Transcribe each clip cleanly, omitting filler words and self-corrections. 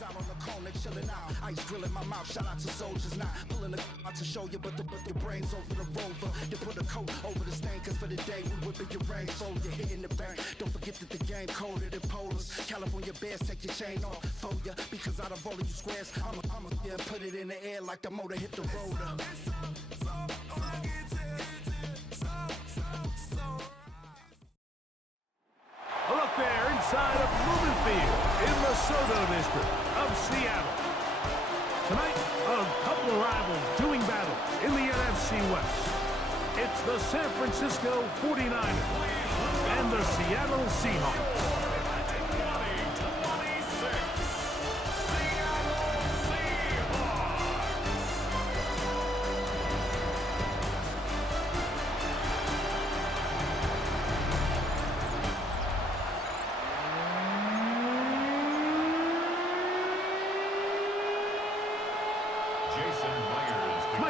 Out on the corner, chilling out. Ice drilling my mouth. Shout out to soldiers, not pulling the out to show you, but your brains over the rover. You put a coat over the stain, cause for the day we whipping your rain. So you're hitting the bank. Don't forget that the game colder than polars. California bears, take your chain off for ya, because out of all of you squares, I'ma yeah, put it in the air like the motor hit the rotor. Look there inside of Lumen Field in the Soto District of Seattle. Tonight, a couple of rivals doing battle in the NFC West. It's the San Francisco 49ers and the Seattle Seahawks.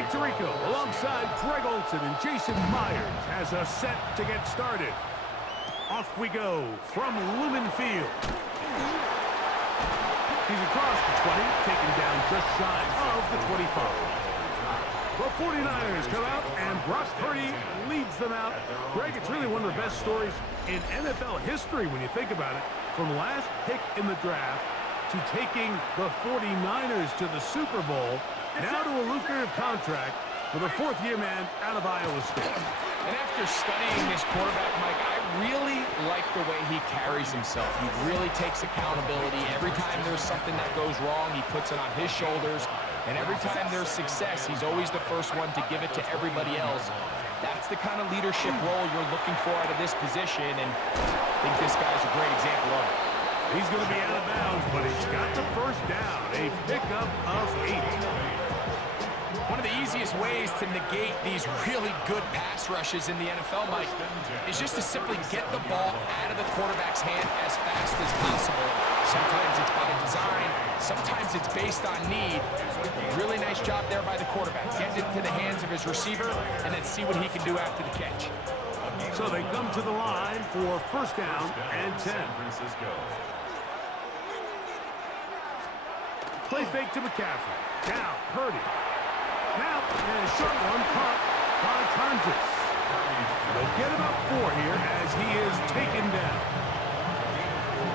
Tirico alongside Greg Olson and Jason Myers has us set to get started. Off we go from Lumen Field. He's across the 20, taken down just shy of the 25. The 49ers come out, and Brock Purdy leads them out. Greg, it's really one of the best stories in NFL history when you think about it. From last pick in the draft to taking the 49ers to the Super Bowl, now to a lucrative contract for the fourth-year man out of Iowa State. And after studying this quarterback, Mike, I really like the way he carries himself. He really takes accountability. Every time there's something that goes wrong, he puts it on his shoulders. And every time there's success, he's always the first one to give it to everybody else. That's the kind of leadership role you're looking for out of this position, and I think this guy's a great example of it. He's going to be out of bounds, but he's got the first down, a pickup of 8. One of the easiest ways to negate these really good pass rushes in the NFL, Mike, is just to simply get the ball out of the quarterback's hand as fast as possible. Sometimes it's by design, sometimes it's based on need. Really nice job there by the quarterback. Get it into the hands of his receiver and then see what he can do after the catch. So they come to the line for first down and 10. Play fake to McCaffrey. Now, Purdy. Now, and a short one caught by Tonjes. They'll get about 4 here as he is taken down.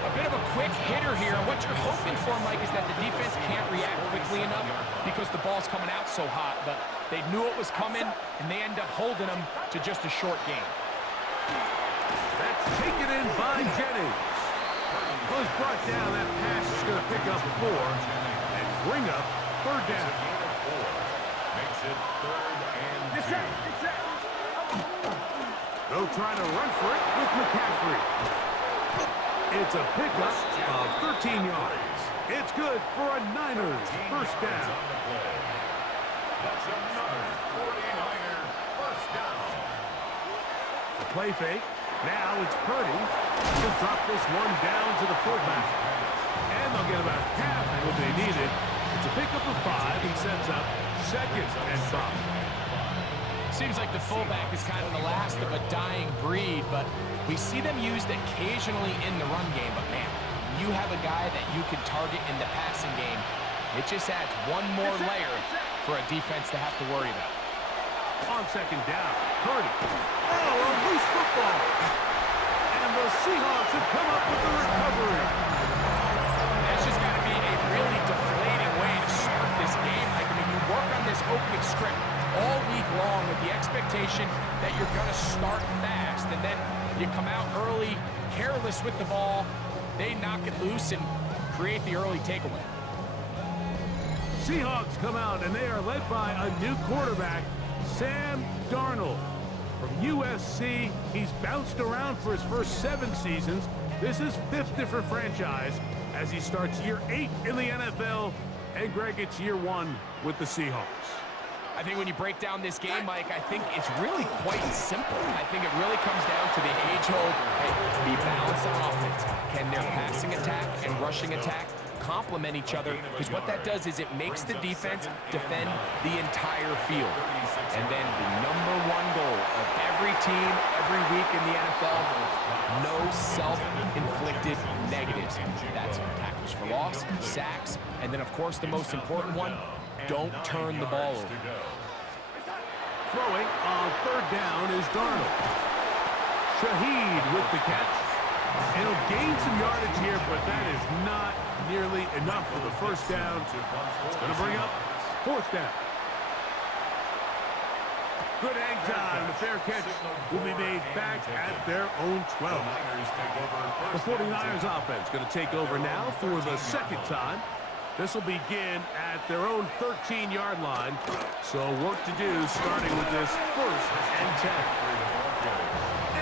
A bit of a quick hitter here. What you're hoping for, Mike, is that the defense can't react quickly enough because the ball's coming out so hot. But they knew it was coming, and they end up holding him to just a short game. That's taken in by Jennings. Was brought down. That pass is going to pick up 4 and bring up third down. Makes it third and 2. They'll try to run for it with McCaffrey. It's a pickup of 13 yards. It's good for a Niners first down. That's another 49er first down. The play fake. Now it's Purdy. He'll drop this one down to the fullback. And they'll get about half of what they needed. It's a pickup of 5 and sets up second and 5. Seems like the fullback is kind of the last of a dying breed, but we see them used occasionally in the run game. But man, you have a guy that you can target in the passing game. It just adds one more layer for a defense to have to worry about. On second down, Purdy. Oh, a loose football. And the Seahawks have come up with the recovery. That's just got to be a really deflating way to start this game. Like, I mean, you work on this opening script all week long with the expectation that you're going to start fast, and then you come out early, careless with the ball. They knock it loose and create the early takeaway. Seahawks come out, and they are led by a new quarterback, Sam Darnold. From USC, he's bounced around for his first 7 seasons. This is 5th different franchise as he starts year 8 in the NFL. And Greg, it's year 1 with the Seahawks. I think when you break down this game, Mike, I think it's really quite simple. I think it really comes down to the age-old, hey, be balanced on offense. Can their passing attack and rushing attack complement each other, because what that does is it makes the defense defend the entire field. And then the #1 goal of every team, every week in the NFL, no self-inflicted negatives. That's tackles for loss, sacks, and then, of course, the most important one, don't turn the ball over. Throwing on 3rd down is Darnold. Shaheed with the catch. And he'll gain some yardage here, but that is not nearly enough for the first down. It's going to bring up 4th down. Good hang time. The fair catch will be made back at their own 12. The 49ers offense going to take over now for the 2nd time. This will begin at their own 13-yard line. So work to do starting with this 1st and 10.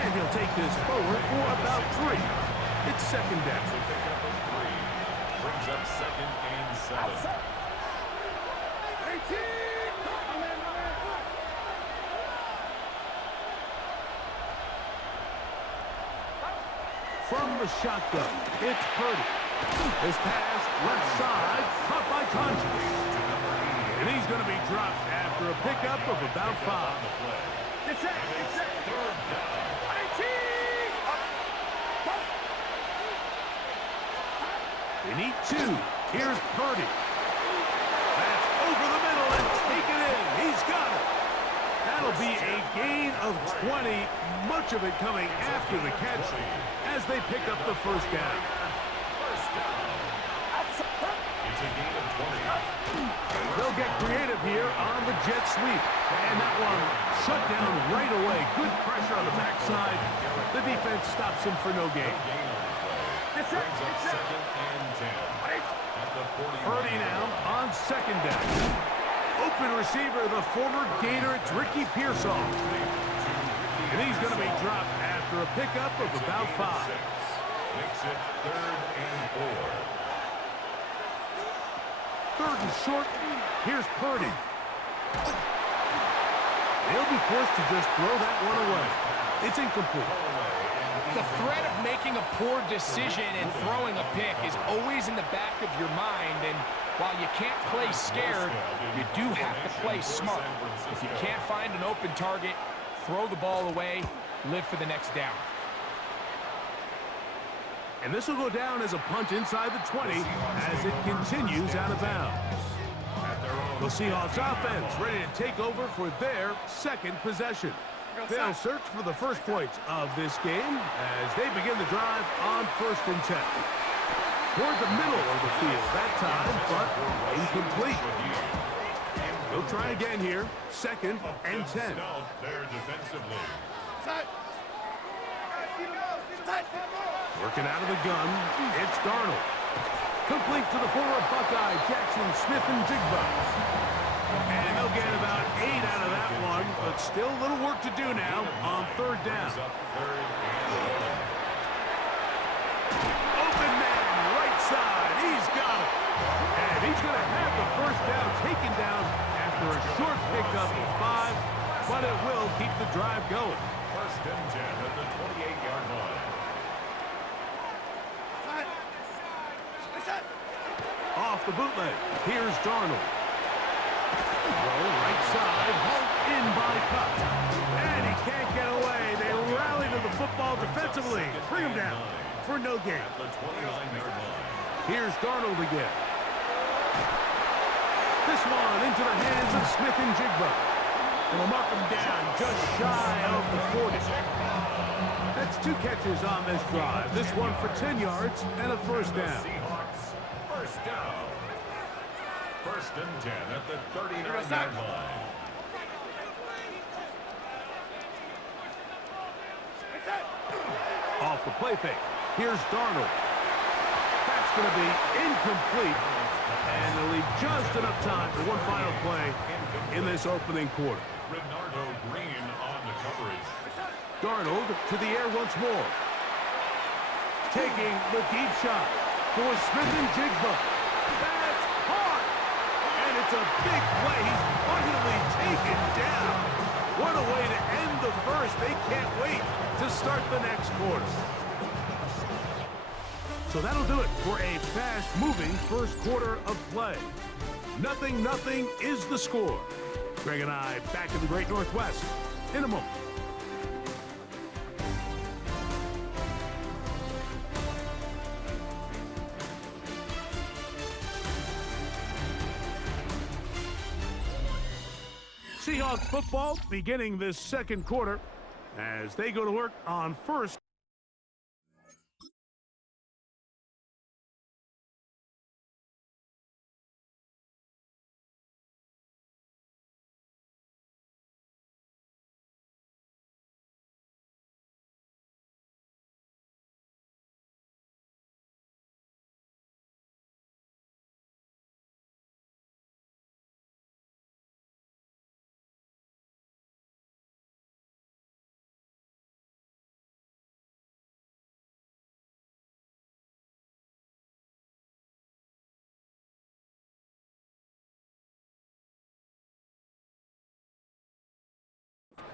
And he'll take this forward for about 3. It's 2nd down. Brings up 2nd and 7. From the shotgun, it's Purdy. His pass left side, caught by Tonjes. And he's going to be dropped after a pickup of about 5. It's it. They need 2. Here's Purdy. That's over the middle and taken in. He's got it. That'll be a gain of 20, much of it coming after the catch as they pick up the 1st down. It's a gain of 20. They'll get creative here on the jet sweep. And that one shut down right away. Good pressure on the backside. The defense stops him for no gain. Brings up 2nd and 10. At the 49. Purdy now on 2nd down. Open receiver, the former Gator, it's Ricky Pearsall. And he's going to be dropped after a pickup of about 5. Makes it 3rd and 4. 3rd and short. Here's Purdy. They'll be forced to just throw that one away. It's incomplete. The threat of making a poor decision and throwing a pick is always in the back of your mind, and while you can't play scared, you do have to play smart. If you can't find an open target, throw the ball away, live for the next down. And this will go down as a punt inside the 20 as it continues out of bounds. The Seahawks offense ready to take over for their 2nd possession. They'll search for the first points of this game as they begin the drive on 1st and 10. Toward the middle of the field that time, but incomplete. They'll try again here, 2nd and 10. There defensively. Working out of the gun, it's Darnold. Complete to the former Buckeye, Jackson Smith-Njigba. And they'll get about 8 out of that one, but still a little work to do now on 3rd down. Open man, right side, he's got it. And he's going to have the 1st down taken down after a short pickup of 5, but it will keep the drive going. 1st and 10 at the 28-yard line. Off the bootleg, here's Darnold. Throw right side, hauled in by Cup. And he can't get away. They rally to the football defensively. Bring him down for no gain. At the 29-yard line. Here's Darnold again. This one into the hands of Smith-Njigba. And will mark him down just shy of the 40. That's 2 catches on this drive. This one for 10 yards and a 1st down. Seahawks, 1st down. 1st and 10 at the 39-yard line. Off the play fake. Here's Darnold. That's going to be incomplete. And they'll leave just enough time for one final play in this opening quarter. Renardo Green on the coverage. Darnold to the air once more. Taking the deep shot for Smith-Njigba. That's caught. And it's a big play. He's finally taken down. What a way to end the first. They can't wait to start the next quarter. So that'll do it for a fast-moving first quarter of play. 0-0 is the score. Greg and I back in the Great Northwest in a moment. Seahawks football beginning this second quarter as they go to work on first.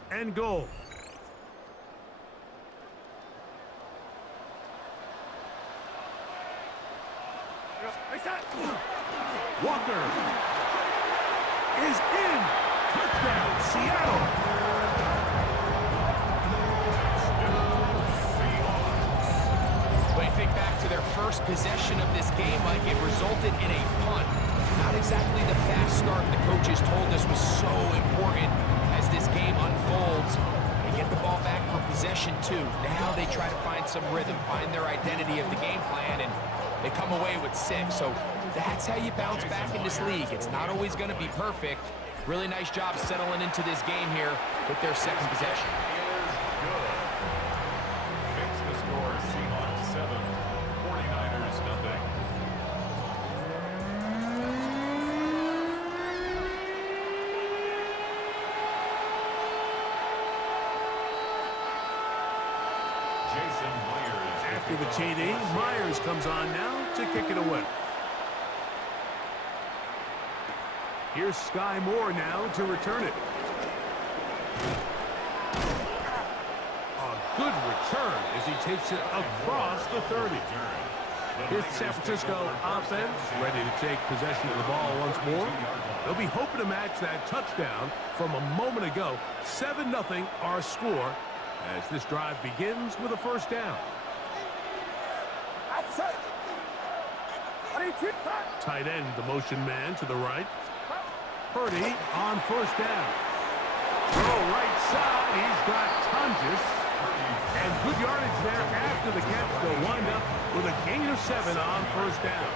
And goal. Walker is in. Touchdown, Seattle. When you think back to their first possession of this game, Mike, it resulted in a punt. Not exactly the fast start the coaches told us was so important as this game unfolds. They get the ball back for possession two. Now they try to find some rhythm, find their identity of the game plan, and they come away with 6. So that's how you bounce back in this league. It's not always going to be perfect. Really nice job settling into this game here with their second possession. Makes the score Seahawks 7, 49ers nothing. After the TD, Myers comes on now to kick it away. Here's Sky Moore now to return it. A good return as he takes it across the 30. Here's the San Francisco offense ready to take possession of the ball once more. They'll be hoping to match that touchdown from a moment ago. 7-0 our score as this drive begins with a first down. Tight end, the motion man to the right. Purdy on first down. Throw right side. He's got Tonjes. And good yardage there after the catch. They'll wind up with a gain of 7 on first down.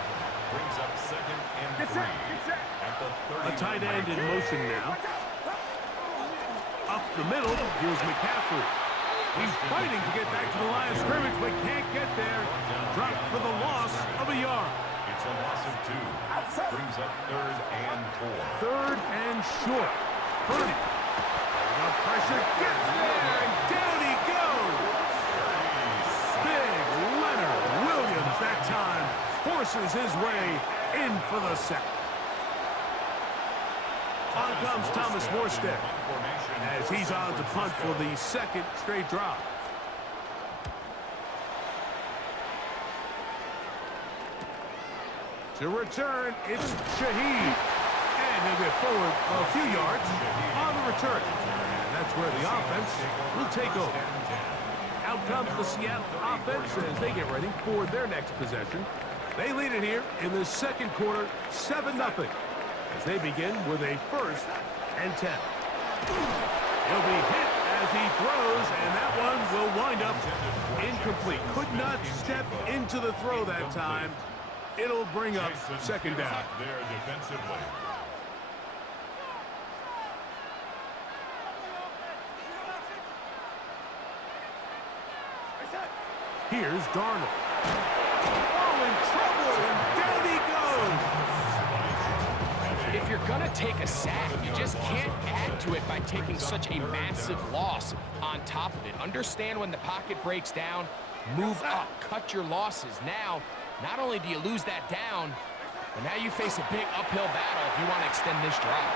Brings up second and 3 at the 30. A tight end in motion now. Up the middle, here's McCaffrey. He's fighting to get back to the line of scrimmage, but can't get there. Dropped for the loss of a yard. It's a loss of 2. Brings up third and 4. Third and short. Purdy. The pressure gets there, and down he goes. Big Leonard Williams that time forces his way in for the sack. On comes Thomas Morstead as he's on to punt for the second straight drive. To return, it's Shaheed. And he'll get forward a few yards on the return. And that's where the offense will take over. Out comes the Seattle offense as they get ready for their next possession. They lead it here in the second quarter, 7-0. As they begin with a first and 10. He'll be hit as he throws, and that one will wind up incomplete. Could not step into the throw that time. It'll bring up second down. There defensively. Here's Darnold. Oh, in trouble, and down he goes. If you're going to take a sack, you just can't add to it by taking such a massive loss on top of it. Understand when the pocket breaks down, move up, cut your losses. Now, not only do you lose that down, but now you face a big uphill battle if you want to extend this drive.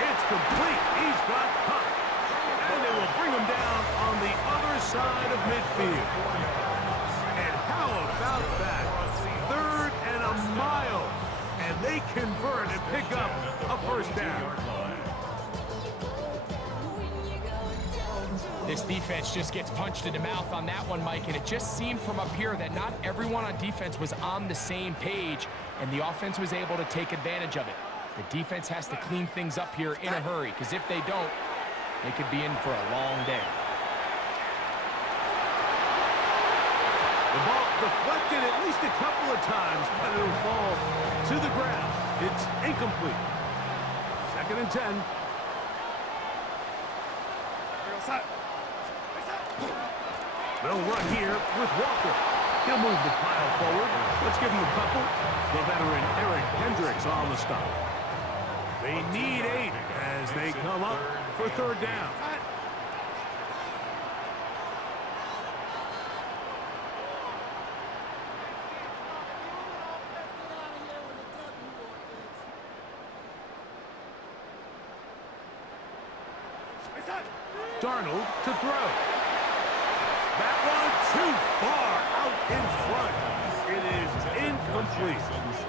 It's complete. He's got cut. And they will bring him down on the other side of midfield. And how about convert and pick up a first down. This defense just gets punched in the mouth on that one, Mike, and it just seemed from up here that not everyone on defense was on the same page, and the offense was able to take advantage of it. The defense has to clean things up here in a hurry, because if they don't, they could be in for a long day. The ball deflected at least a couple of times, but it'll fall to the ground. It's incomplete. 2nd and 10. They'll run here with Walker. He'll move the pile forward. Let's give him a couple. The veteran Eric Hendricks on the stop. They need 8 as they come up for 3rd down. Darnold to throw. That one too far out in front. It is incomplete.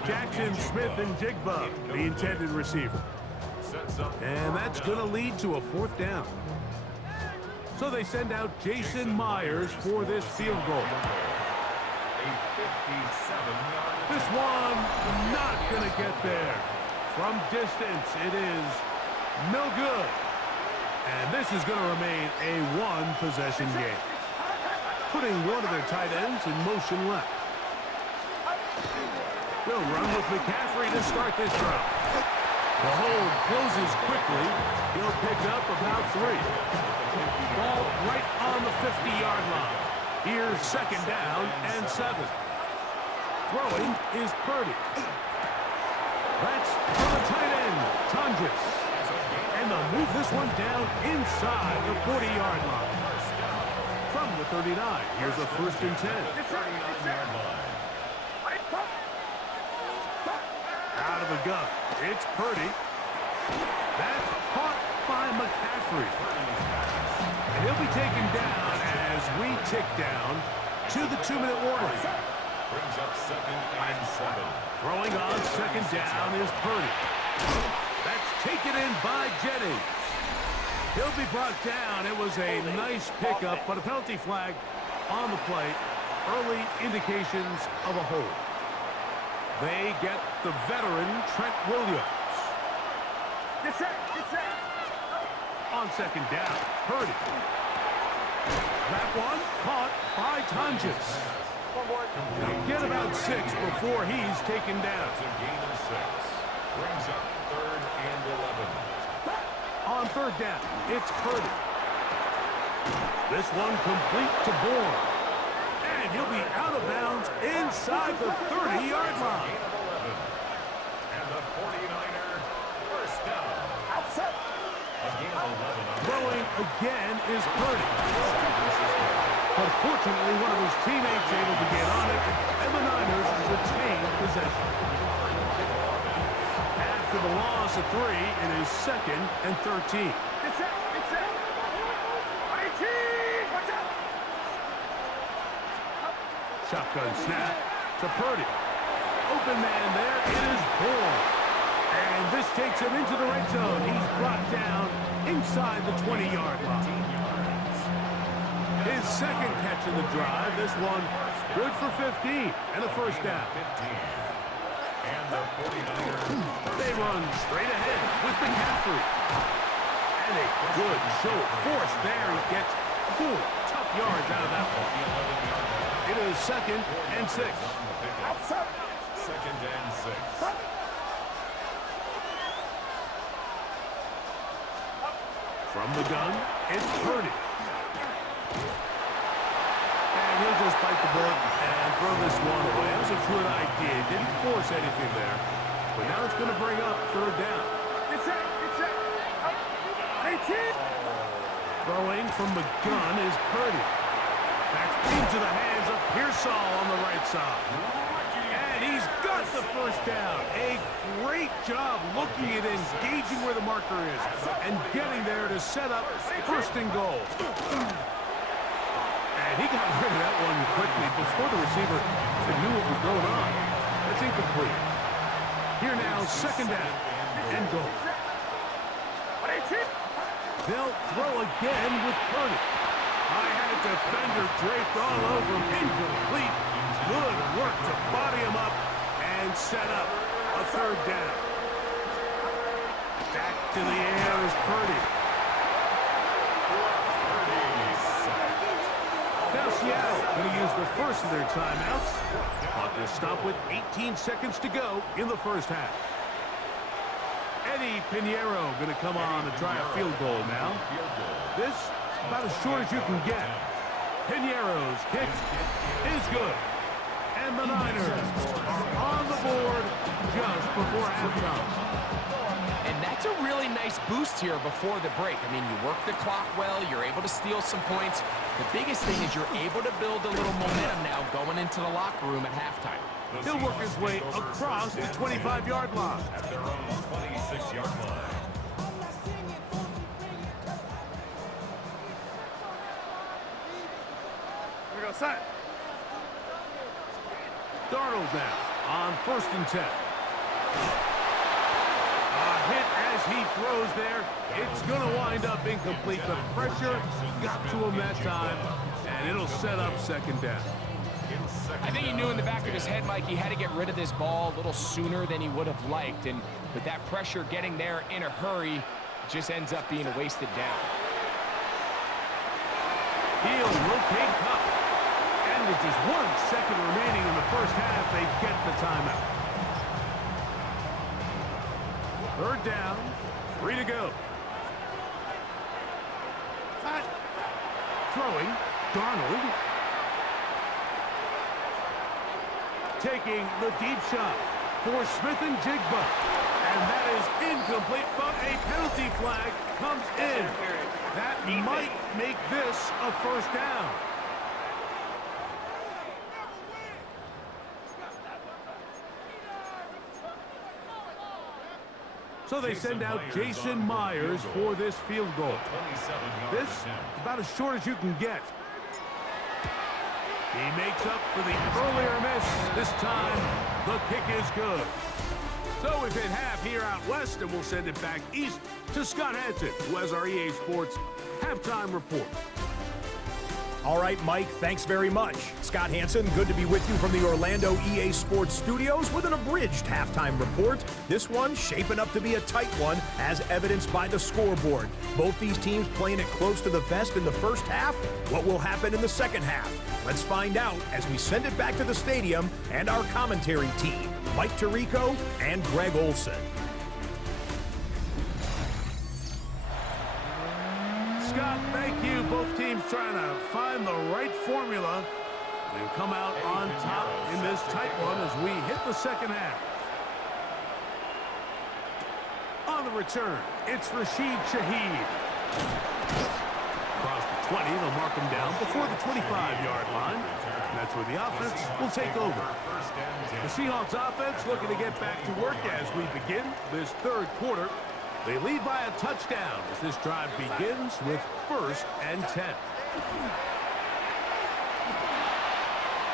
Jackson Smith and Jigba, the intended receiver. And that's going to lead to a 4th down. So they send out Jason Myers for this field goal. This one not going to get there. From distance, it is no good. And this is going to remain a 1-possession game. Putting one of their tight ends in motion left. They'll run with McCaffrey to start this drive. The hold closes quickly. He'll pick up about 3. Ball right on the 50-yard line. Here's 2nd down and 7. Throwing is Purdy. That's for the tight end, Tondres. And they'll move this one down inside the 40-yard line. From the 39, here's a 1st and 10. Out of the gun, it's Purdy. That's caught by McCaffrey. And he'll be taken down as we tick down to the 2-minute warning. Brings up 2nd and 7. Throwing on 2nd down is Purdy. That's taken in by Jennings. He'll be brought down. It was a nice pickup, but a penalty flag on the play. Early indications of a hold. They get the veteran Trent Williams. On 2nd down, Purdy. That one caught by Tondres. They'll get about 6 before he's taken down. It's a gain of 6. Brings up 3rd and 11. On 3rd down, it's Purdy. This one complete to Bourne. And he'll be out of bounds inside the 30-yard line. And the 49er first down. Throwing again is Purdy. But fortunately, one of his teammates able to get on it, and the Niners retain possession. After the loss of 3, it is 2nd and 13. Shotgun snap to Purdy. Open man there, it is Bourne. And this takes him into the red zone. He's brought down inside the 20-yard line. His 2nd catch of the drive. This one good for 15 and a first down. And the 49ers. They run straight ahead with McCaffrey. And a good show of force there. He gets 4 tough yards out of that one. It is 2nd and 6. 2nd and 6. From the gun, it's Purdy. And he'll just bite the bullet and throw this one away. That was a good idea. Didn't force anything there. But now it's going to bring up 3rd down. Throwing from the gun is Purdy. That's into the hands of Pearsall on the right side. And he's got the first down. A great job looking at engaging where the marker is and getting there to set up 1st and goal. And he got rid of that one quickly before the receiver knew what was going on. That's incomplete. Here now, second down and goal. They'll throw again with Purdy. I had defender draped all over him. Incomplete. Good work to body him up and set up a third down. Back to the air is Purdy. Now Seattle going to use the first of their timeouts. Clock will stop with 18 seconds to go in the first half. Eddie Pinheiro going to come on and try a field goal now. This about as short as you can get. Pinheiro's kick is good. And the Niners are on the board just before halftime. And that's a really nice boost here before the break. I mean, you work the clock well, you're able to steal some points. The biggest thing is you're able to build a little momentum now going into the locker room at halftime. He'll work his way across the 25-yard line. At their own 26-yard line. Here we go, set. Darnold now on 1st and 10. A hit as he throws there. It's going to wind up incomplete. The pressure got to him that time, and it'll set up second down. I think he knew in the back of his head, Mike, he had to get rid of this ball a little sooner than he would have liked. And with that pressure getting there in a hurry, it just ends up being a wasted down. He'll locate Cup. And with just 1 second remaining in the first half, they get the timeout. Third down, 3 to go. Throwing, Darnold. Taking the deep shot for Smith and Jigba. And that is incomplete, but a penalty flag comes in. That might make this a first down. So they send out Jason Myers for this field goal. This about as short as you can get. He makes up for the earlier miss. This time, the kick is good. So we've hit half here out west, and we'll send it back east to Scott Hanson, who has our EA Sports halftime report. All right, Mike, thanks very much. Scott Hanson, good to be with you from the Orlando EA Sports studios with an abridged halftime report. This one shaping up to be a tight one, as evidenced by the scoreboard. Both these teams playing it close to the vest in the first half. What will happen in the second half? Let's find out as we send it back to the stadium and our commentary team, Mike Tirico and Greg Olson. Scott, thank you. Both teams trying to find the right formula and come out on top in this tight one as we hit the second half. On the return, it's Rashid Shaheed. Across the 20, they'll mark him down before the 25-yard line. And that's where the offense will take over. The Seahawks offense looking to get back to work as we begin this third quarter. They lead by a touchdown as this drive begins with 1st and 10.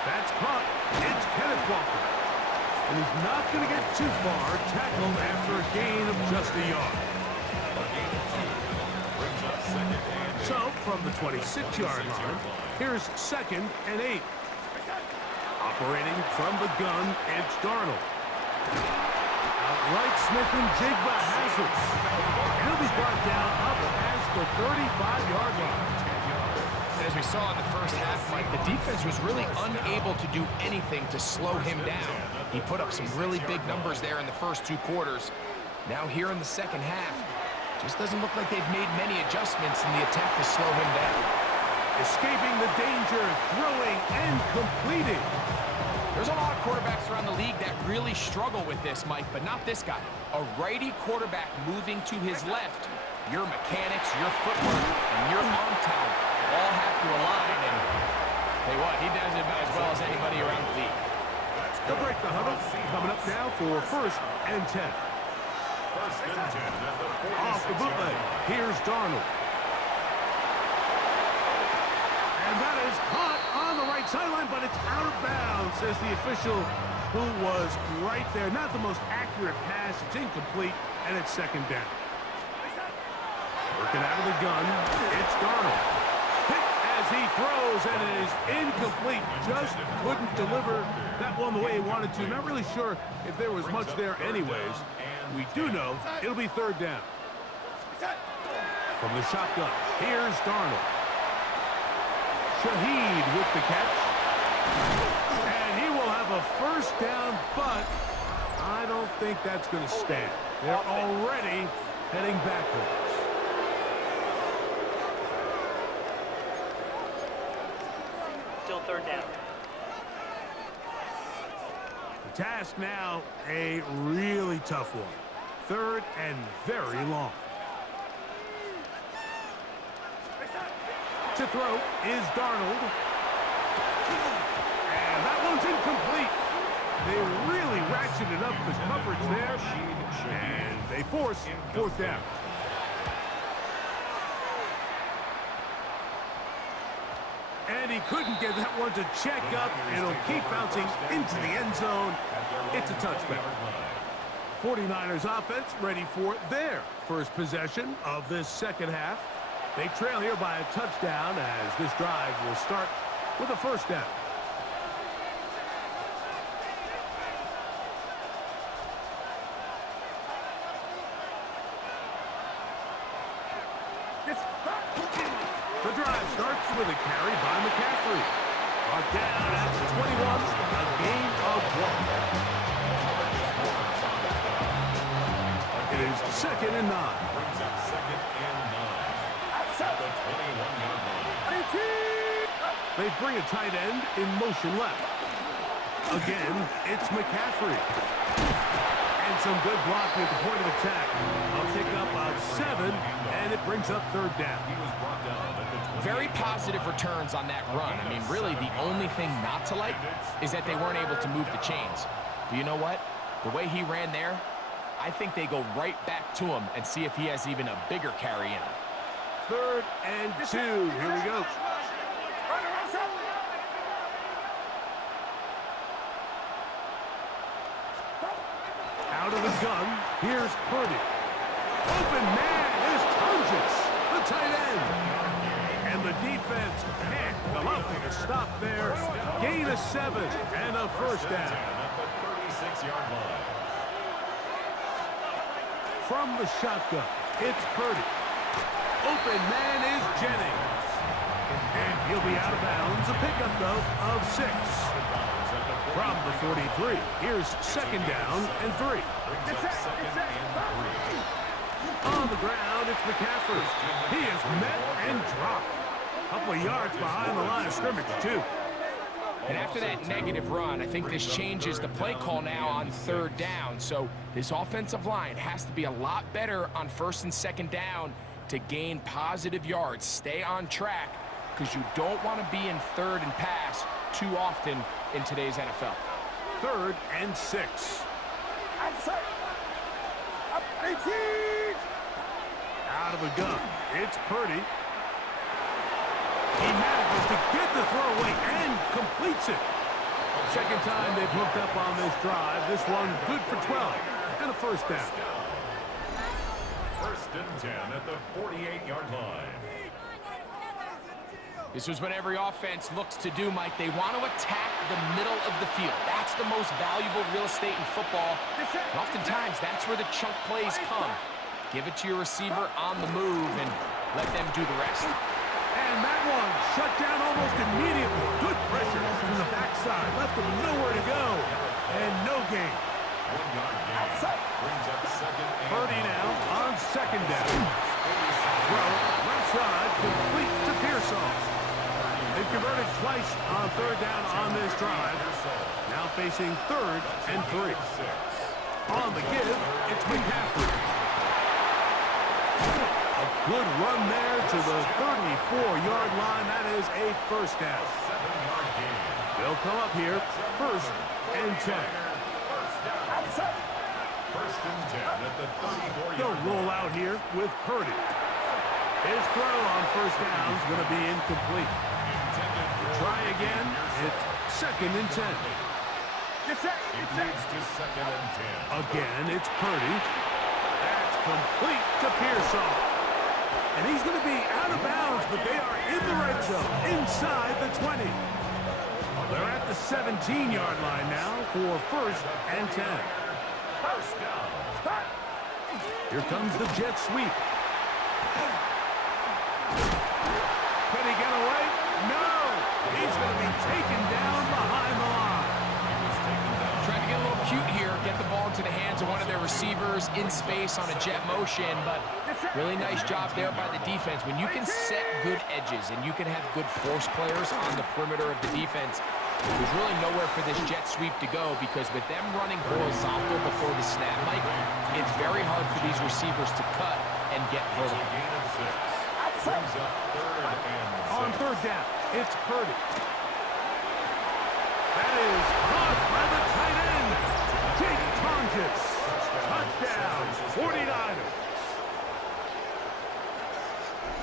That's caught. It's Kenneth Walker. And he's not going to get too far, tackled after a gain of just a yard. So, from the 26-yard line, here's 2nd and 8. Operating from the gun, it's Darnold. Outright, Smith and Jigba has it. He'll be brought down up as the 35-yard line. As we saw in the first half, Mike, the defense was really unable to do anything to slow him down. He put up some really big numbers there in the first 2 quarters. Now here in the second half, just doesn't look like they've made many adjustments in the attempt to slow him down. Escaping the danger, throwing, and completing. There's a lot of quarterbacks around the league that really struggle with this, Mike, but not this guy. A righty quarterback moving to his left. Your mechanics, your footwork, and your arm talent all have to align, and tell you what, he does it about as well as anybody around the league. They'll break the huddle. Coming up now for 1st and 10. Off the bootleg, here's Darnold. And that is caught on the right sideline, but it's out of bounds as the official who was right there. Not the most accurate pass. It's incomplete, and it's second down. Working out of the gun, it's Darnold. Hit as he throws, and it is incomplete. Just couldn't deliver that one the way he wanted to. Not really sure if there was much there anyways. We do know it'll be third down. From the shotgun, here's Darnold. Shaheed with the catch. And he will have a first down, but I don't think that's going to stand. They're already heading backwards. Still third down. The task now, a really tough one. Third and very long. To throw is Darnold. And that one's incomplete. They really ratcheted up the coverage there. And they force fourth down. And he couldn't get that one to check up. It'll keep bouncing into the end zone. It's a touchback. 49ers offense ready for their first possession of this second half. They trail here by a touchdown as this drive will start with a first down. The drive starts with a carry by McCaffrey. Brought down at 21, a gain of 1. It is second and 9. Brings up second and 9. At the 21-yard line. They bring a tight end in motion left. Again, it's McCaffrey. And some good blocking at the point of attack. A pickup of 7, and it brings up third down. He was brought down at the 20. Very positive returns on that run. I mean, really, the only thing not to like is that they weren't able to move the chains. But you know what? The way he ran there, I think they go right back to him and see if he has even a bigger carry in him. Third and 2. Here we go. Out of the gun, here's Purdy. Open man is Tonjes, the tight end. And the defense can't come up with a stop there. Gain of 7 and a first down. At the 36-yard line. From the shotgun, it's Purdy. Open man is Jennings. And he'll be out of bounds. A pickup, though, of 6. From the 43, here's second down and 3. On the ground, it's McCaffrey. He is met and dropped. A couple of yards behind the line of scrimmage, too. And after that negative run, I think this changes the play call now on third down. So this offensive line has to be a lot better on first and second down to gain positive yards. Stay on track because you don't want to be in third and pass too often in today's NFL. Third and 6. Out of the gun, it's Purdy. He manages to get the throw away and completes it. Second time they've hooked up on this drive. This one good for 12 and a first down. First and 10 at the 48-yard line. This is what every offense looks to do, Mike. They want to attack the middle of the field. That's the most valuable real estate in football. And oftentimes, that's where the chunk plays come. Give it to your receiver on the move and let them do the rest. And that one shut down almost immediately. Good pressure from the backside. Left them nowhere to go. And no gain. 1-yard gain. Brings up second and Purdy now on second down. Throw left side complete to Pearsall. They've converted twice on third down on this drive. Now facing third and 3. On the give, it's McCaffrey. A good run there to the 34-yard line. That is a first down. 7-yard gain. They'll come up here, first and 10. First and 10 at the 34-yard They'll line. roll out here with Purdy. His throw on first down is going to be incomplete. Try again. It's second and 10. It leads to 2nd and 10. Again, it's Purdy. That's complete to Pearsall. And he's going to be out of bounds, but they are in the red zone, inside the 20. They're at the 17-yard line now for 1st and 10. First down. Here comes the jet sweep. Can he get away? No! He's going to be taken down behind the line. Trying to get a little cute here, get the ball into the hands of one of their receivers in space on a jet motion, but really nice job there by the defense. When you can set good edges and you can have good force players on the perimeter of the defense, there's really nowhere for this jet sweep to go, because with them running horizontal before the snap, Mike, it's very hard for these receivers to cut and get vertical. Gain of 6. Brings up 3rd and 6. On 3rd down, it's Purdy. That is caught by the tight end, Jake Tonjes. Touchdown, 49ers.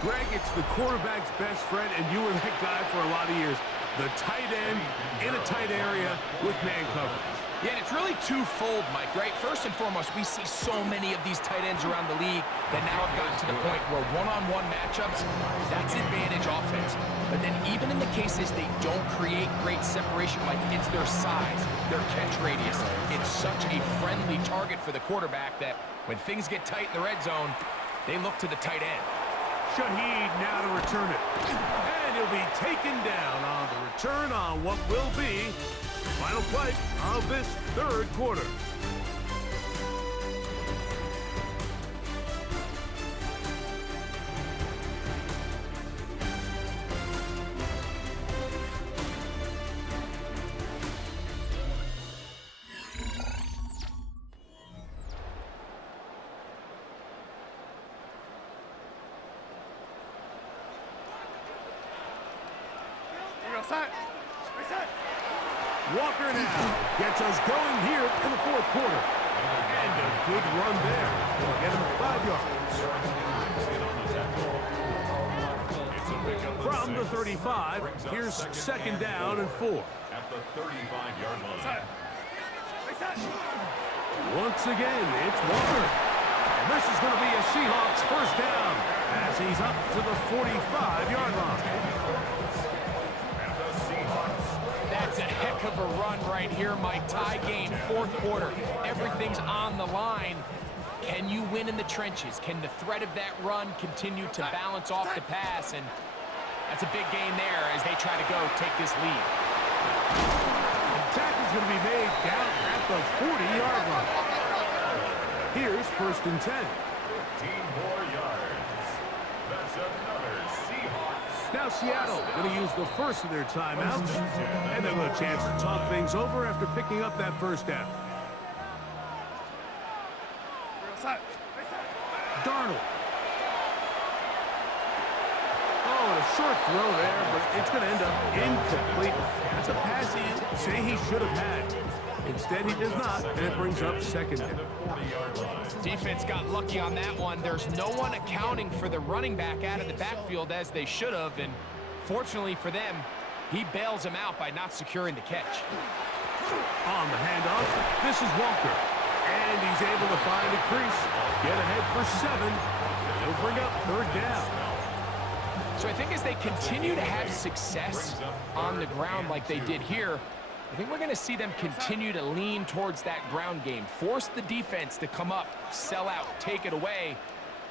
Greg, it's the quarterback's best friend, and you were that guy for a lot of years. The tight end in a tight area with man coverage. Yeah, and it's really twofold, Mike, right? First and foremost, we see so many of these tight ends around the league that now have gotten to the point where one-on-one matchups, that's advantage offense. But then even in the cases they don't create great separation, Mike, it's their size, their catch radius. It's such a friendly target for the quarterback that when things get tight in the red zone, they look to the tight end. Shaheed now to return it. And he'll be taken down on the return on what will be the final play of this 3rd quarter. Walker now gets us going here in the 4th quarter. And a good run there. We'll get him 5 yards. From the 35, here's 2nd down and 4. At the 35-yard line. Once again, it's Walker. And this is going to be a Seahawks 1st down as he's up to the 45-yard line. That's a heck of a run right here, Mike. Tie game, 4th quarter. Everything's on the line. Can you win in the trenches? Can the threat of that run continue to balance off the pass? And that's a big gain there as they try to go take this lead. The tackle's going to be made down at the 40-yard line. Here's 1st and 10. 15 more yards. That's another Seahawks. Now Seattle going to use the first of their timeouts, and they'll have a chance to talk things over after picking up that 1st down. Darnold. Oh, and a short throw there, but it's going to end up incomplete. That's a pass he say he should have had. Instead, he does not, and it brings up 2nd down. Defense got lucky on that one. There's no one accounting for the running back out of the backfield as they should have, and fortunately for them, he bails him out by not securing the catch. On the handoff, this is Walker, and he's able to find a crease, get ahead for 7, and he'll bring up 3rd down. So I think as they continue to have success on the ground like they did here, I think we're going to see them continue to lean towards that ground game, force the defense to come up, sell out, take it away,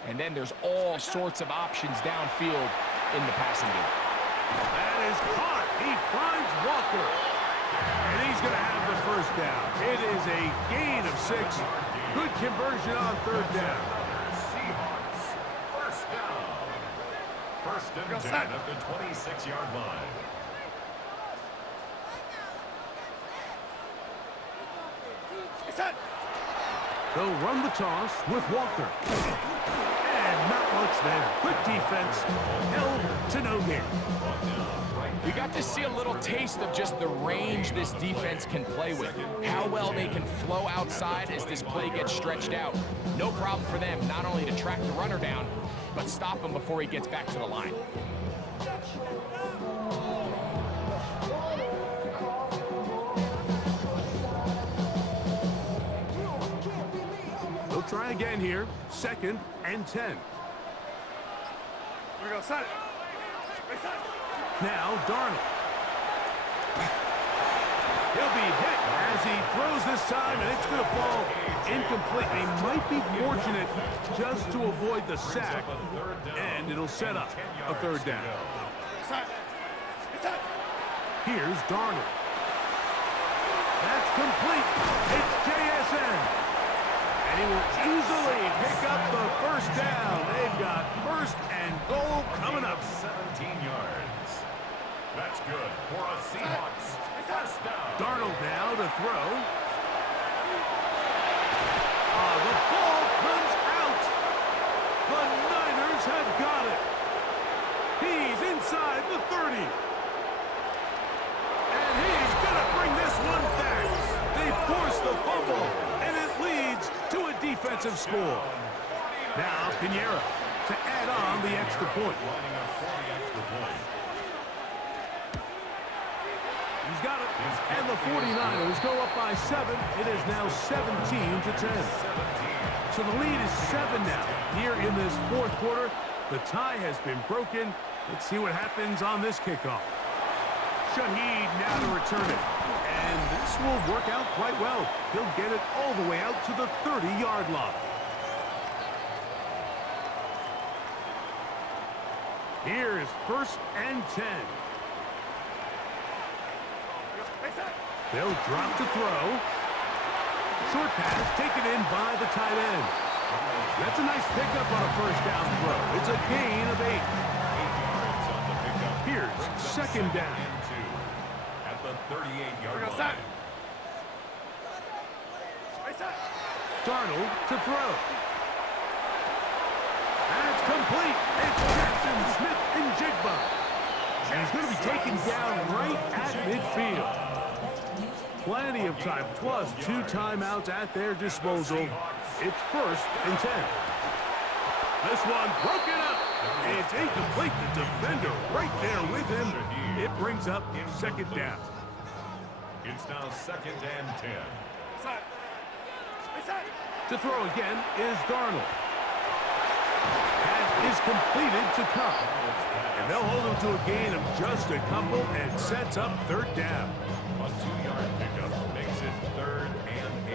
and then there's all sorts of options downfield in the passing game. That is caught. He finds Walker, and he's going to have the 1st down. It is a gain of 6. Good conversion on 3rd down. Seahawks, 1st down. 1st and 10 at the 26-yard line. They'll run the toss with Walker. And not much there. Good defense. Held to no gain. We got to see a little taste of just the range this defense can play with. How well they can flow outside as this play gets stretched out. No problem for them not only to track the runner down, but stop him before he gets back to the line. try again here. 2nd and 10. Here we go, set it. Now Darnold. He'll be hit as he throws this time, and it's going to fall incomplete. He might be fortunate just to avoid the sack, and it'll set up a 3rd down. Here's Darnold. That's complete. It's JSN. And he will easily pick up the 1st down. They've got 1st and goal coming up. 17 yards. That's good for a Seahawks 1st down. Darnold now to throw. The ball comes out. The Niners have got it. He's inside the 30. And he's going to bring this one back. They force the fumble, and it leads to a defensive score. Now Pinheiro to add on the extra point. He's got it. And the 49ers go up by 7. It is now 17-10. So the lead is 7 now. Here in this 4th quarter, the tie has been broken. Let's see what happens on this kickoff. Shaheed now to return it. And this will work out quite well. He'll get it all the way out to the 30-yard line. Here is 1st and 10. They'll drop to throw. Short pass taken in by the tight end. That's a nice pickup on a 1st down throw. It's a gain of 8. Here's 2nd down. At the 38-yard line. Darnold to throw. That's complete. It's Jackson Smith and Jigba. And he's going to be taken down right at midfield. Plenty of time, plus 2 timeouts at their disposal. It's 1st and 10. This one broken up. It's incomplete. The defender right there with him. It brings up 2nd down. It's now 2nd and 10. To throw again is Darnold. Pass is completed to Cup. And they'll hold him to a gain of just a couple and sets up 3rd down. A 2-yard pickup makes it 3rd and 8.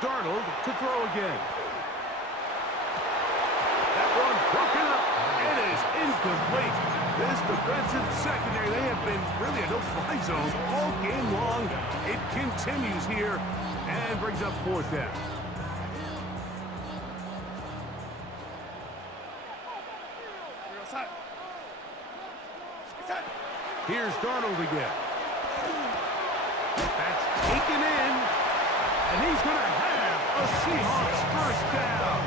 Darnold to throw again. That one broken up. It is incomplete. This defensive secondary, they have been really a no-fly zone all game long. It continues here and brings up 4th down. Here's Darnold again. That's taken in, and he's going to have a Seahawks 1st down.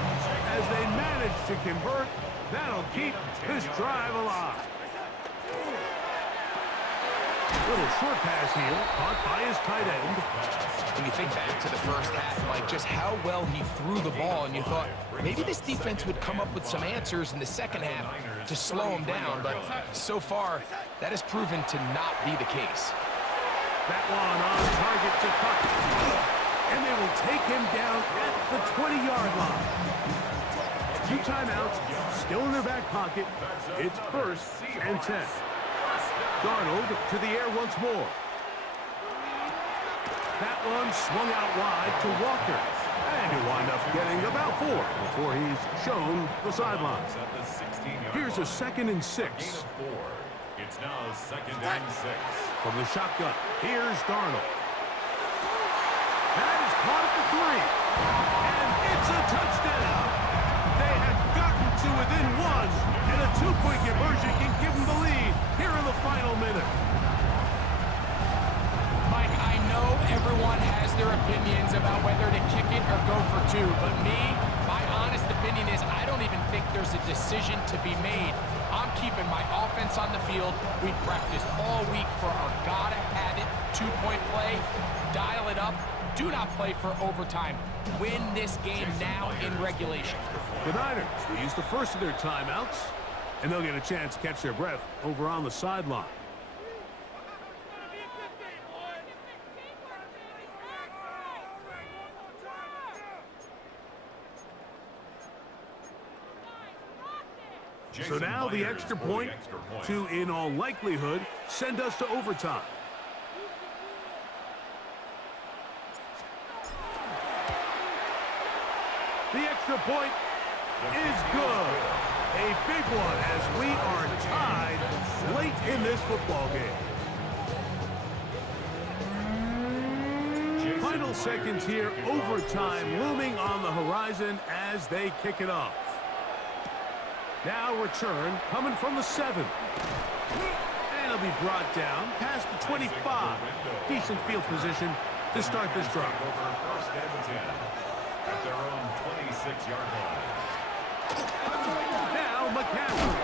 As they manage to convert, that'll keep this drive alive. Little short pass here, caught by his tight end. When you think back to the 1st half, Mike, just how well he threw the ball, and you thought maybe this defense would come up with some answers in the 2nd half to slow him down, but so far, that has proven to not be the case. That one on target to Cup. And they will take him down at the 20-yard line. 2 timeouts, still in their back pocket. It's 1st and 10. Darnold to the air once more. That one swung out wide to Walker. And he'll wind up getting about 4 before he's shown the sideline. Here's a 2nd and 6. It's now 2nd and 6. From the shotgun, here's Darnold. That is caught at the 3. And it's a touchdown. They have gotten to within 1. And a 2-point conversion can give them the lead here in the final minute. Mike, I know everyone has their opinions about whether to kick it or go for 2, but my honest opinion is I don't even think there's a decision to be made. I'm keeping my offense on the field. We've practiced all week for our gotta-have-it 2-point play. Dial it up. Do not play for overtime. Win this game now in regulation. The Niners will use the first of their timeouts, and they'll get a chance to catch their breath over on the sideline. So now the extra point to, in all likelihood, send us to overtime. The extra point is good. A big one as we are tied late in this football game. Final seconds here, overtime looming on the horizon as they kick it off. Now return coming from the 7. And it'll be brought down past the 25. Decent field position to start this drive. First and 10 at their own 26-yard line. Now McCaffrey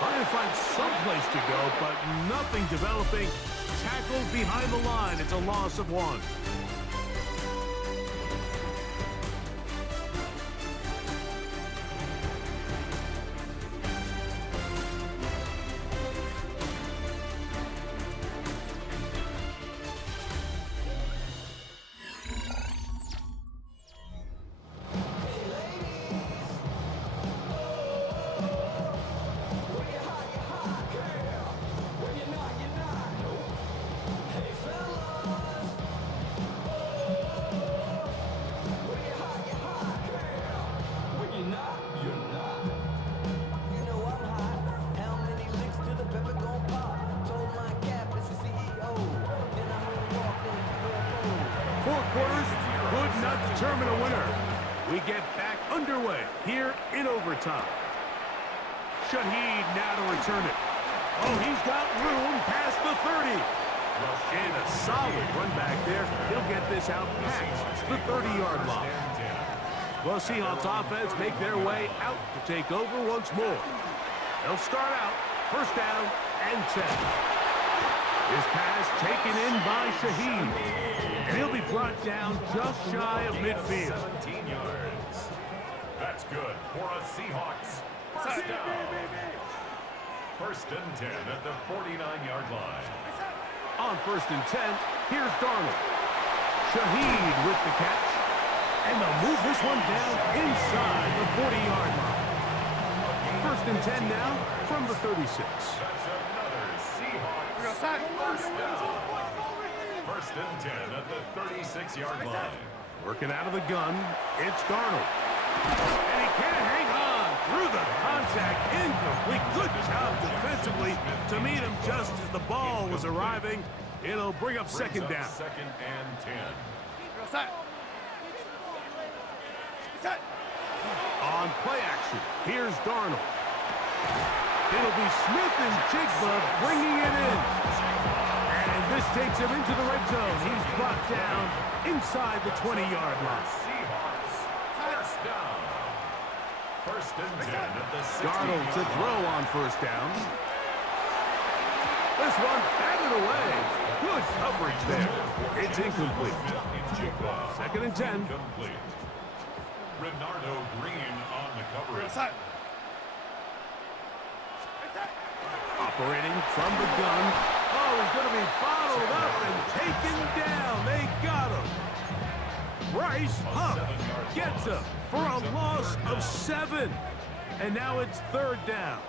trying to find some place to go, but nothing developing. Tackled behind the line. It's a loss of 1. Determine a winner. We get back underway here in overtime. Shaheed now to return it. Oh, he's got room past the 30. And a solid run back there. He'll get this out past the 30-yard line. Well, Seahawks offense make their way out to take over once more. They'll start out first down and 10. His pass taken in by Shaheed. And he'll be brought down just shy of midfield. 17 yards. That's good for a Seahawks first down. First and 10 at the 49-yard line. On first and 10, here's Darnold. Shaheed with the catch. And they'll move this one down inside the 40-yard line. First and 10 now from the 36. That's another Seahawks first down. First and 10 at the 36-yard line. Working out of the gun, it's Darnold. And he can't hang on through the contact. Incomplete. Good job defensively to meet him just as the ball was arriving. It'll bring up second down. Second and 10. On play action, here's Darnold. It'll be Smith and Jigba bringing it in. And this takes him into the red zone. He's brought down inside the 20-yard line. Seahawks first down. First and 10 at the 60. Darnold to throw on first down. This one batted away. Good coverage there. It's incomplete. Second and 10. Incomplete. Renardo Green on the coverage. Operating from the gun. Oh, he's going to be bottled up and taken down. They got him. Bryce Huff gets him for a loss of 7. And now it's third down.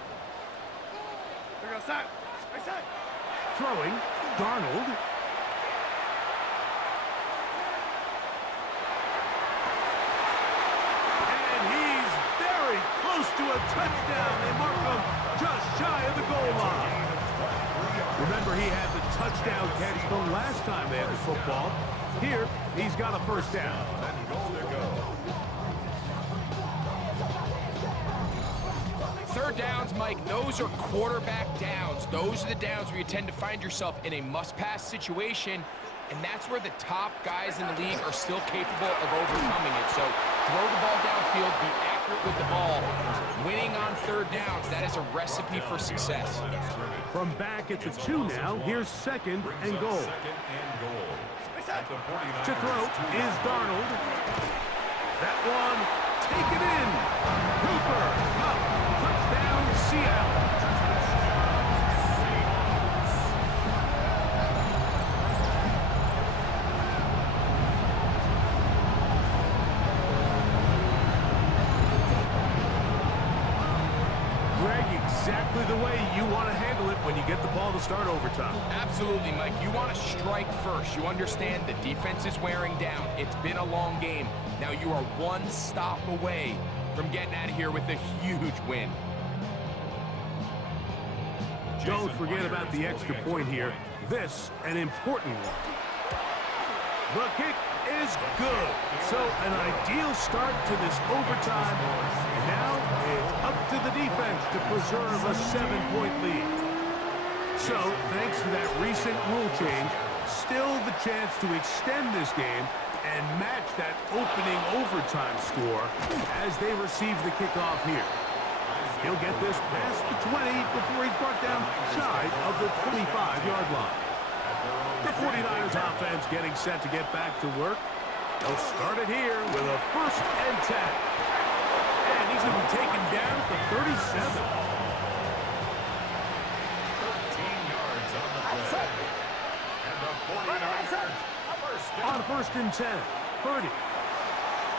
Throwing, Darnold. And he's very close to a touchdown. They mark him just shy of the goal line. Remember, he had the touchdown catch the last time they had the football. Here, he's got a first down. And goal to go. Third downs, Mike, those are quarterback downs. Those are the downs where you tend to find yourself in a must-pass situation, and that's where the top guys in the league are still capable of overcoming it. So throw the ball downfield, be accurate with the ball. Winning on third downs, that is a recipe for success. From back at the 2 now, here's second and goal. Second and goal. To throw is Darnold. That one taken in. Cooper, up, touchdown, Seattle. Greg, you the way you want to handle it when you get the ball to start overtime. Absolutely, Mike. You want to strike first. You understand the defense is wearing down. It's been a long game. Now you are one stop away from getting out of here with a huge win. Don't forget about the extra point here. This, an important one. The kick is good. So an ideal start to this overtime. And now it's up to the defense to preserve a 7-point lead. So thanks to that recent rule change, still the chance to extend this game and match that opening overtime score as they receive the kickoff here. He'll get this past the 20 before he's brought down shy of the 25-yard line. The 49ers offense getting set to get back to work. They'll start it here with a 1st and 10. And he's going to be taken down at the 37. 13 yards on the play. And the 49ers On 1st and 10, Purdy.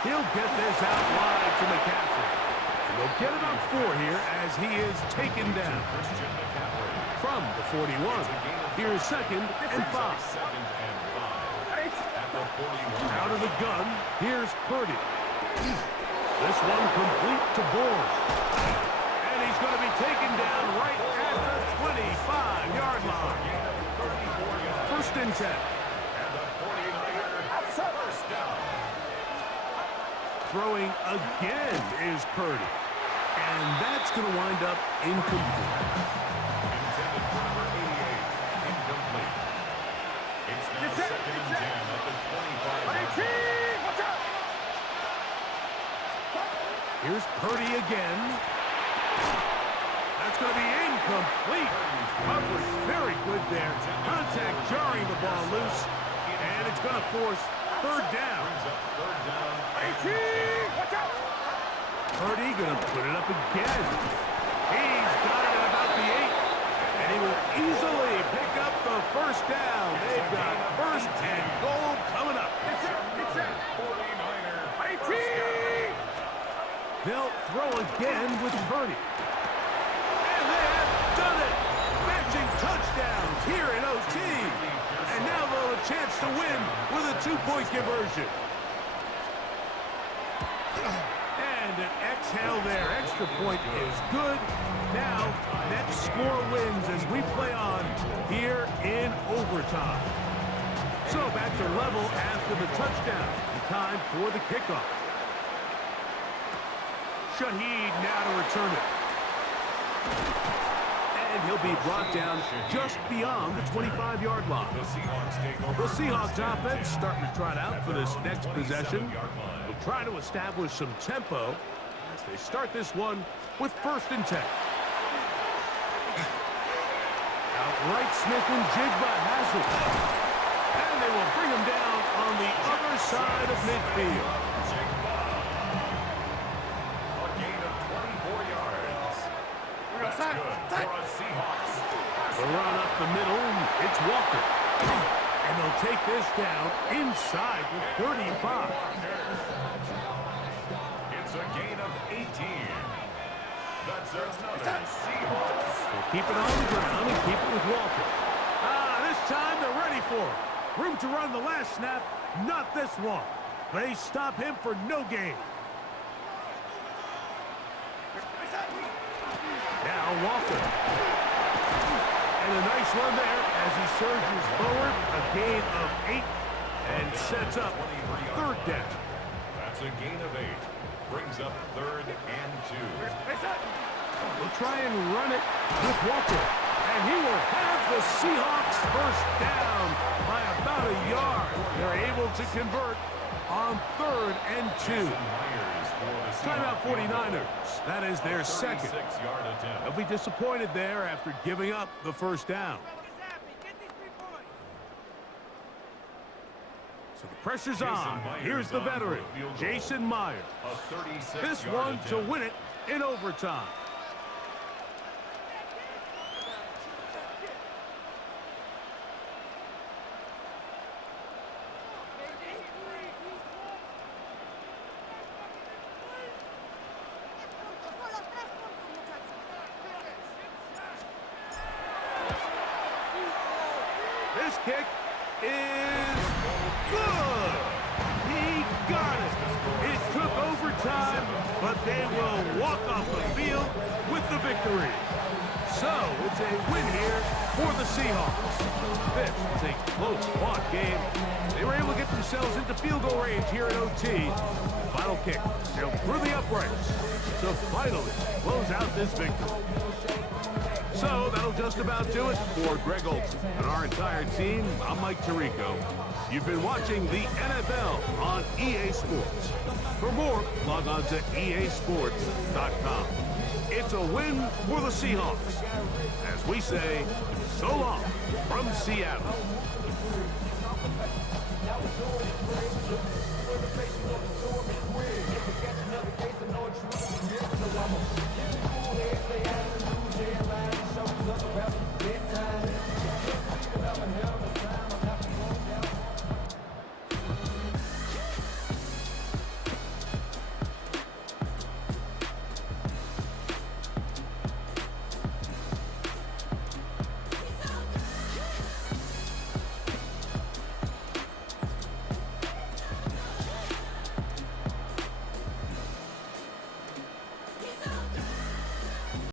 He'll get this out wide to McCaffrey. And they'll get it on 4 here as he is taken down. From the 41, here's 2nd and 5. Out of the gun, here's Purdy. This one complete to Bourne. And he's going to be taken down right at the 25-yard line. 1st and 10. Throwing again is Purdy. And that's going to wind up incomplete. Intended for number 88, incomplete. It's now 2nd and 10 at the 25-yard line. Here's Purdy again. That's going to be incomplete. Coverage very good there. Contact jarring the ball loose. And it's going to force 3rd down. Purdy going to put it up again. He's got it at about the 8. And he will easily pick up the 1st down. They've got 1st and goal coming up. They'll throw again with Purdy. And they have done it. Matching touchdowns here in OT. And now they'll have a chance to win with a 2-point conversion. And an exhale there. Extra point is good. Now, next score wins as we play on here in overtime. So back to level after the touchdown. Time for the kickoff. Shaheed now to return it. And he'll be brought down just beyond the 25-yard line. The Seahawks offense starting to trot out for this next possession. They'll try to establish some tempo as they start this one with 1st and 10. Outright Smith and Jigba has it. And they will bring him down on the other side of midfield. The run up the middle, it's Walker. And they'll take this down inside the 35. It's a gain of 18. That's another Seahawks. They'll keep it on the ground and keep it with Walker. This time they're ready for it. Room to run the last snap, not this one. They stop him for no gain. Now Walker. And a nice run there as he surges forward. A gain of 8 and sets up 3rd down. That's a gain of 8. Brings up 3rd and 2. We'll try and run it with Walker. And he will have the Seahawks 1st down by about a yard. They're able to convert on 3rd and 2. Timeout 49ers. That is their 2nd. They'll be disappointed there after giving up the 1st down. So the pressure's on. Here's the veteran, Jason Myers. This one to win it in overtime. This kick is good. He got it. It took overtime, but they will walk off the field with the victory. So, it's a win here for the Seahawks. This was a close-fought game. They were able to get themselves into field goal range here at OT. The final kick sailed through the uprights to finally close out this victory. So, that'll just about do it for Greg Olson and our entire team. I'm Mike Tirico. You've been watching the NFL on EA Sports. For more, log on to easports.com. It's a win for the Seahawks. As we say, so long from Seattle. Another case of no intrusion.